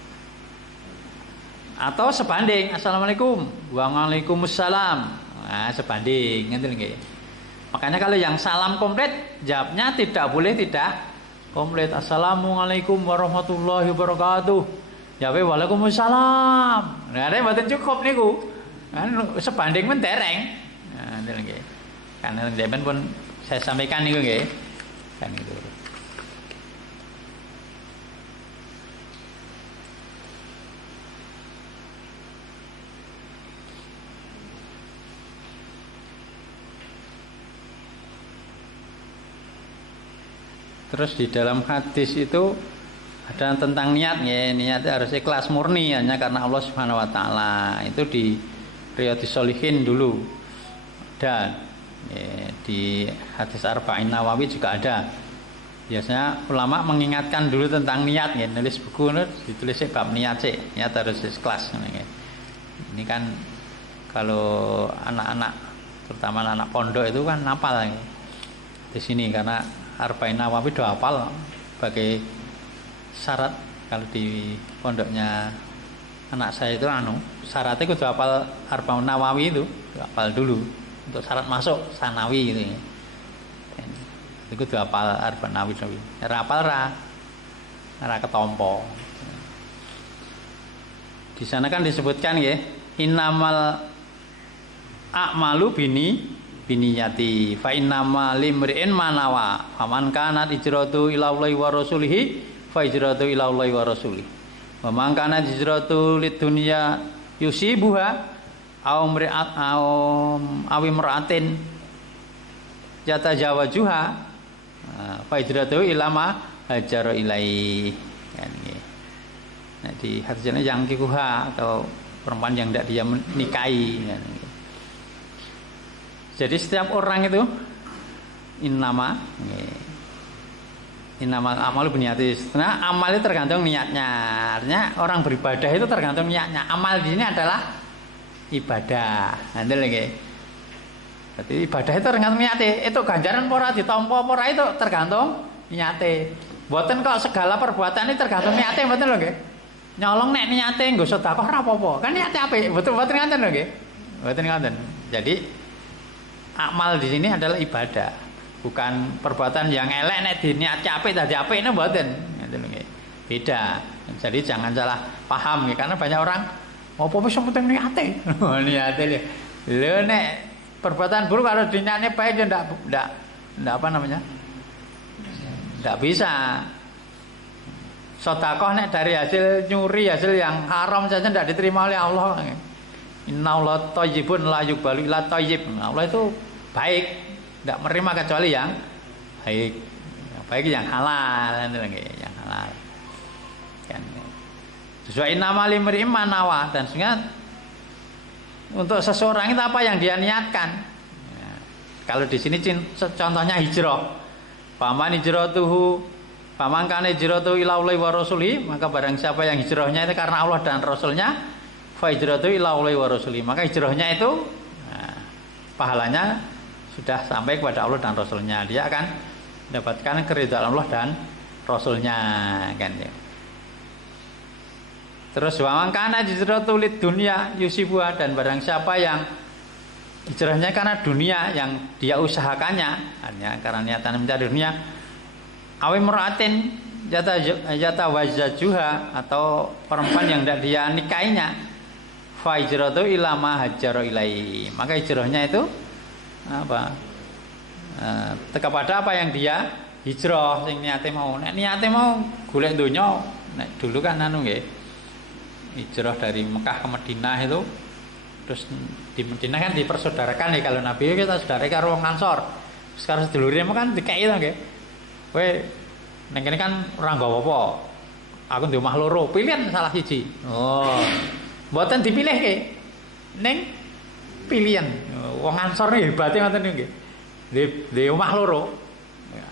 Atau sebanding assalamualaikum waalaikumsalam. Nah, sebanding ngeten nggih. Makanya kalau yang salam komplit jawabnya tidak boleh tidak komplit. Assalamualaikum warahmatullahi wabarakatuh. Jawabnya waalaikumsalam. Nah, ada mboten cukup niku. Kan sebanding men dereng. Nah, ngeten nggih. Karena zaman pun saya sampaikan niku nggih. Kan itu. Terus di dalam hadis itu ada tentang niat ya, niatnya harus ikhlas murni hanya karena Allah Subhanahu wa taala. Itu di Riyadhus Shalihin dulu. Dan ya, di hadis Arba'in Nawawi juga ada. Biasanya ulama mengingatkan dulu tentang niat ya, nulis buku ditulis bab niat sih, niat harus ikhlas ya. Ini kan kalau anak-anak terutama anak pondok itu kan hafal ya. Di sini karena Arba'in Nawawi udah hafal sebagai syarat. Kalau di pondoknya anak saya itu syaratnya kudu hafal Arba'in Nawawi itu hafal dulu untuk syarat masuk sanawi gitu ya. Itu kudu hafal Arba'in Nawawi. Ora hafal ra ketompo. Di sana kan disebutkan ya, innamal a'malu biniyati fa innama limri'in manawa faman kanat hijratu ila Allahi wa rasulihi fa hijratu ila Allahi wa rasulihi wa man kanat hijratu lidunya yusibuha aw imra'atin yatajawajuha fa hijratu ila ma hajara ilaihi. Nah, di hadisnya yang kikuha atau perempuan yang tidak dia menikahi. Jadi setiap orang itu innama amalu binniyati. Nah, amal itu tergantung niatnya. Artinya orang beribadah itu tergantung niatnya. Amal di sini adalah ibadah. Nanti lagi. Jadi ibadah itu tergantung niatnya. Itu ganjaran pora ditampa pora itu tergantung niatnya. Mboten kok segala perbuatan ini tergantung niatnya, mboten lho nggih. Nyolong nek niatnya nggo sedekah ora apa-apa. Kan niatnya apik, mboten ngoten lho nggih. Mboten ngoten. Jadi amal di sini adalah ibadah, bukan perbuatan yang elek nek diniat apik dadi apik ini mboten. Ngoten nggih. Beda. Jadi jangan salah paham ya, karena banyak orang apa wis penting niate. Niate lho nek perbuatan buruk kalau diniatnya baik ya ndak apa namanya? Ndak bisa. sedekah nek dari hasil nyuri, hasil yang haram saja tidak diterima oleh Allah. Innallaha thayyibun la yuqbalu illa thayyib. Allah itu baik, tidak menerima kecuali yang baik. Yang baik yang halal, yang halal. Kan. Sesuai nama limri manawa, dan sehingga untuk seseorang itu apa yang dia niatkan. Ya. Kalau di sini contohnya hijrah. Paman hijratuhu, paman kana hijratuhu ila Allahi wa rasuli, maka barang siapa yang hijrahnya itu karena Allah dan Rasulnya, fa hijratuhu ila Allahi wa rasuli, maka hijrahnya itu pahalanya sudah sampai kepada Allah dan Rasulnya. Dia akan mendapatkan keridhaan Allah dan Rasulnya, kan ya. Terus wa man kana hijratuhu lid dunya yusibuha, dan barang siapa yang hijrahnya karena dunia yang dia usahakannya, hanya karena niatan mencari dunia, awi muratin jata wajajuha, atau perempuan yang tidak dia nikahinya, fa hijratu ila ma hajjara ilaihi, maka hijrahnya itu apa? Kepada apa yang dia hijrah, sing niate mau. Nek niate mau golek donya, nek dulu kan anu nggih. Hijrah dari Mekah ke Madinah itu, terus di Madinah kan dipersaudarakan ya, kalau Nabi kita saudara karo wong Ansor. Sekarang sedulure kan dikeki to nggih. Kowe ning kene kan ora nggawa apa. Aku ndek omah loro, pilihan salah siji. Oh. Mboten dipilihke. Ning pilihan. Wong Ansor iki hebate ngoten niku nggih. Di omah loro.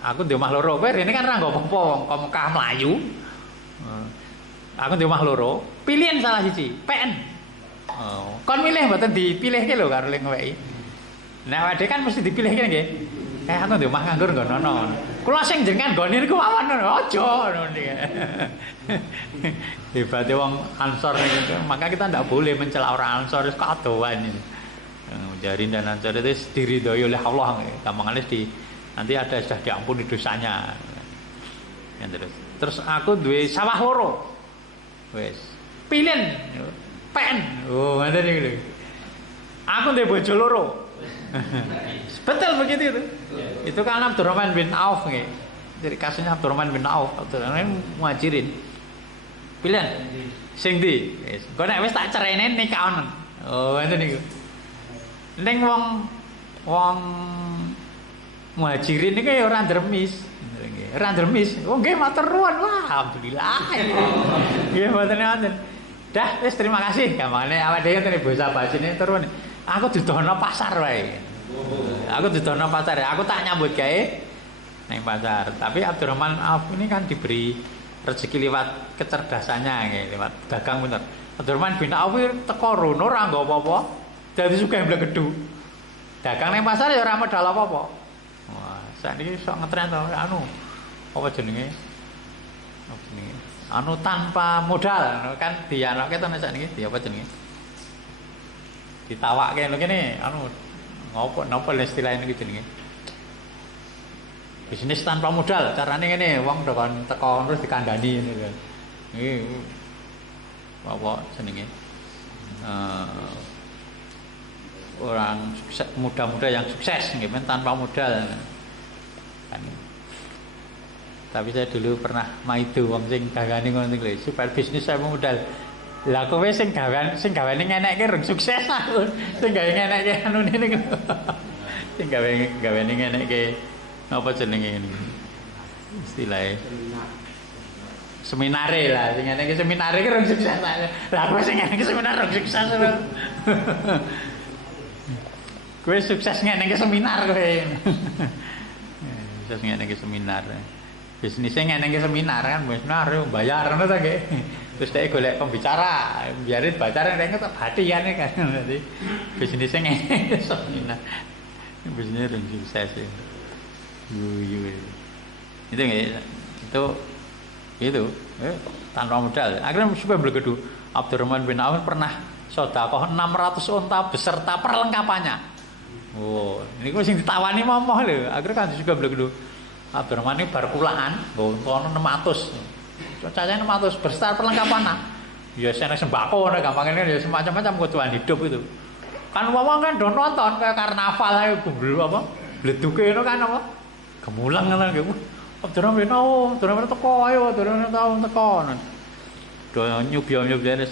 Aku ndek omah loro. Kowe rene kan ora nggawa apa-apa wong kok Mekah Melayu. Aku ndek omah loro, pilihan salah siji, PN. Oh, kon milih mboten dipilihke lho karo ling ngeweki. Nah, awake kan mesti dipilihke nggih. Aku ndek omah nganggur nggono. Kula sing jenengan nggone niku mawon aja ngono niki. Hebate wong Ansor niku. Maka kita ndak boleh mencela orang Ansor wis kadoan ini. Mujarin dan Ansor itu diridhoi oleh Allah. Gampangane nanti ada sudah diampuni dosanya. Ya, terus aku duwe sawah loro. Wis, pilihan pen. Oh, ngoten niku lho. Aku ndek bojo loro. Betul begitu itu. Itu kan Abdurrahman bin Auf nggih. Jadi kasusnya Abdurrahman bin Auf, Abdurrahman Muhajirin. Pilihan sing ndi? Wis, kok nek wis tak cerene nikah. Oh, ngoten niku. Ning wong Muhajirin niku ya ora ndremis. Ora ndremis. Oh nggih matur nuwun. Wah, alhamdulillah. Nggih mboten wonten. Dah, wis terima kasih. Gampangane awake dhewe tene basa basine turun. Aku didono pasar wae. Aku didono pasar. Aku tak nyambut gawe ning pasar. Tapi Abdurrahman Auf ini kan diberi rezeki lewat kecerdasannya nggih, lewat dagang bener. Abdurrahman bin Auf teko rono ora nggo apa-apa. Dadi sugih blegedu. Dagang ning pasar ya ora modal apa-apa. Wah, sakniki sok ngetren to anu. Apa jenenge? Anu tanpa modal kan dianoke to nek sakniki di apa jenenge? Ditawake lho kene anu ngopo napa istilahnya iki jenenge? Bisnis tanpa modal, carane ngene, wong teko terus dikandani ngene lho. Iki apa jenenge? Orang sukses, muda-muda yang sukses nggih tanpa modal. Kan. Tapi saya dulu pernah maido wong sing gawani ngono niku lho, supaya bisnis saya modal. Lah kowe sing gawani ngenekke rung sukses aku. Sing gawe ngenekke anu niku. Sing gawani ngenekke apa jenenge ini? Istilahnya seminare lah, sing ngenekke seminare ki rung sukses. Lah kowe sing ngenekke seminar rung sukses. Kowe sukses ngenekke seminar kowe. Sukses ngenekke seminar. Bisnisnya ngeneng seminar kan, seminar bayar ngono ta nggih. Terus dhek golek pembicara, biarin pacaran nek tak batiane kan. Dadi bisnisnya ngeneng seminar. Bisnisnya ring sukses ya. Itu nggih. Itu tanpa modal. Akhirnya supaya blegedu. Abdurrahman bin Auf pernah sedekah 600 unta beserta perlengkapannya. Oh, ini kok sing ditawani momoh lho. Akhirnya kan juga blegedu. Abdurrahman ini bar kulaan, nggo 600. Cacahnya 600 beserta perlengkapan. Ya seneng sembako ngono gampangane ya semacam-macam kebutuhan hidup itu. Kan wong kan do nonton kayak karnaval ae gumbul apa? Bleduke ngono kan apa? Gemulang ngono nggih. Abdurrahman teko ayo, Abdurrahman teko. Do nyubi-nyubi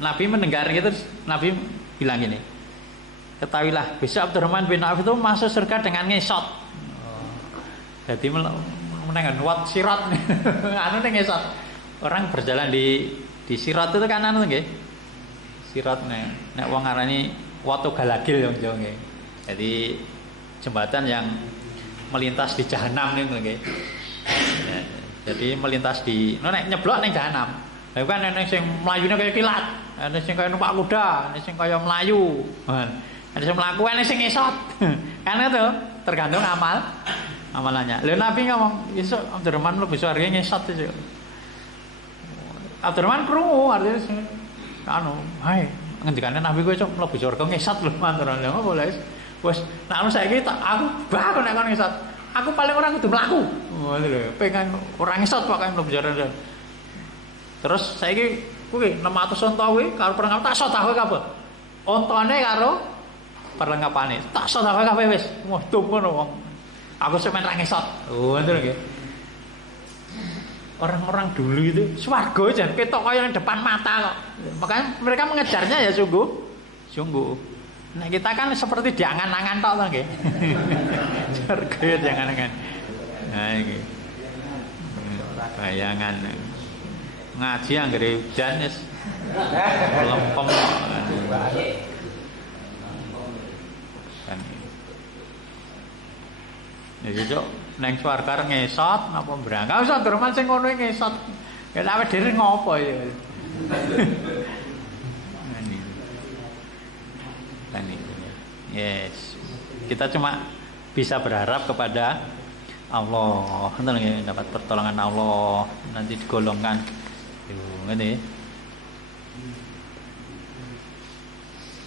Nabi mendengar gitu, Nabi bilang gini, ketahuilah besok Abdurrahman bin Auf itu masuk surga dengan ngesot. Jadi menengan wat sirat anu ngesot. Orang berjalan di sirat itu kan anu nggih. Sirat nek wong ngarani watu galagil yang Jawa nggih. Jadi jembatan yang melintas di jahanam niku nggih. Ya, jadi melintas di nek nyeblok ning jahanam. Lha kan nek sing mlayune kaya kilat, ana sing kaya numpak kuda, ana sing kaya mlayu. Ada sing mlaku, ana sing ngesot. Kan itu tergantung amalannya. Lha Nabi ngomong, "Besok Abdurrahman mlebu surga ngesot itu." Abdurrahman krungu artinya anu, "Hai, ngendikane Nabi kowe cok mlebu surga ngesot lho manturan." Lha ngopo lho wis nek anu saiki aku bah nek kon ngesot. Aku paling ora kudu mlaku. Ngono lho, pengen ora ngesot pokoke mlebu surga. Terus saiki kuwi 600 unta kuwi karo perlengkapan tak sedekah kabeh. Untane karo perlengkapane tak sedekah kabeh wis. Wah, ngono wong. Aku semen ra ngesot. Oh, ngono nggih. Orang-orang dulu itu swarga jan ketok kaya nang depan mata kok. Makanya mereka mengejarnya ya sungguh. Nah, kita kan seperti diangan-angan tok to nggih. Swarga ya diangan-angan. Nah, iki. Bayangan. Ngaji anggere hujan wis lempem kan. Ya cok neng swarga ngesot napa berangkat usah Abdurrahman sing ngono ngesot. Ya awake dhewe ngopo ya. Yes. Kita cuma bisa berharap kepada Allah. Nanti dapat pertolongan Allah, nanti digolongkan. Ngene.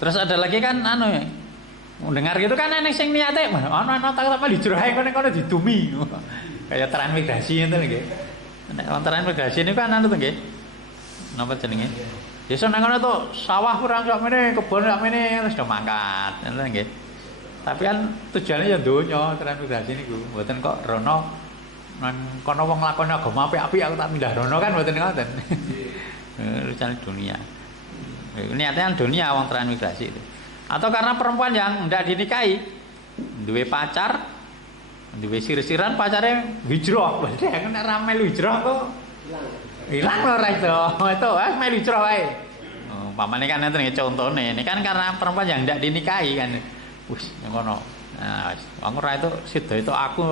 Terus ada lagi kan anu ya. Mendengar gitu kan ana sing niate ana tak dijrohe kono didumi. Kayak transmigrasi ngoten nggih. Nek transmigrasi niku kan anu to nggih. Napa jenenge? Desa nang ngono to sawah kurang sak mene, kebon sak mene wis do mangkat. Ngoten nggih. Tapi kan tujuannya ya donya transmigrasi niku. Mboten kok rono nang kono wong lakoni agama apik-apik aku tak pindah rono kan mboten ngoten. Rencana dunia. Niatnya dunia wong transmigrasi itu. Atau karena perempuan yang tidak dinikahi, duwe pacar, duwe sir-siran pacarnya hijrah. Berarti nek ra melu hijrah kok hilang ora itu. Itu melu hijrah wae. Umpamane kan enten contone, ini kan karena perempuan yang tidak dinikahi kan. Wis ngono. Nah, wis wong ora itu sida itu aku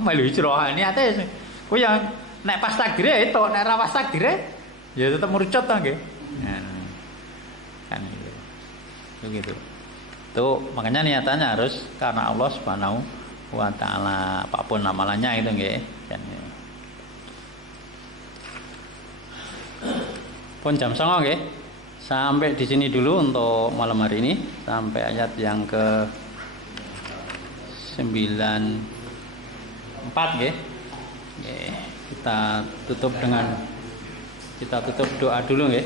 melu hijrah. Niate kuwi yang nek pas takdire itu, nek ra pas takdire ya tetep murcot to nggih. Kan begitu. Tuh makanya niatannya harus karena Allah Subhanahu wa taala, apapun amalannya itu nggih. Pun jam 09.00 nggih. Sampai di sini dulu untuk malam hari ini sampai ayat yang ke 94 nggih. Kita tutup doa dulu nggih.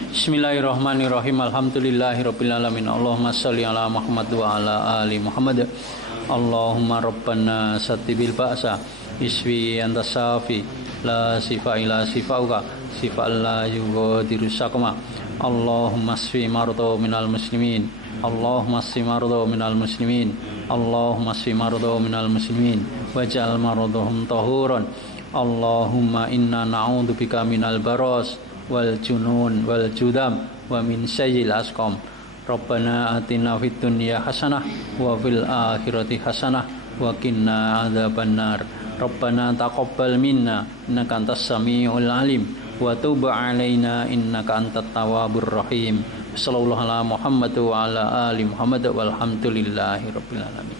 Bismillahirrahmanirrahim. Alhamdulillahirabbil alamin. Allahumma shalli ala Muhammad wa ala ali Muhammad. Allahumma rabbana satibil ba'sa iswi anta safi la sifa ila sifauka sifa la yughadiru sakma. Allahumma asfi mardo minal muslimin. Allahumma asfi mardo minal muslimin. Allahumma asfi mardo minal muslimin waj'al maradhum tahuran. Allahumma inna na'udzubika minal baras wal junun wal judam wa min sayyil asqam. Rabbana atina fid dunya hasanah wa fil akhirati hasanah wa qina adzabannar. Rabbana taqabbal minna innaka antas samiul alim wa tub alaina innaka antat tawwabur rahim. Sallallahu ala Muhammad wa ala ali Muhammad walhamdulillahi rabbil alamin.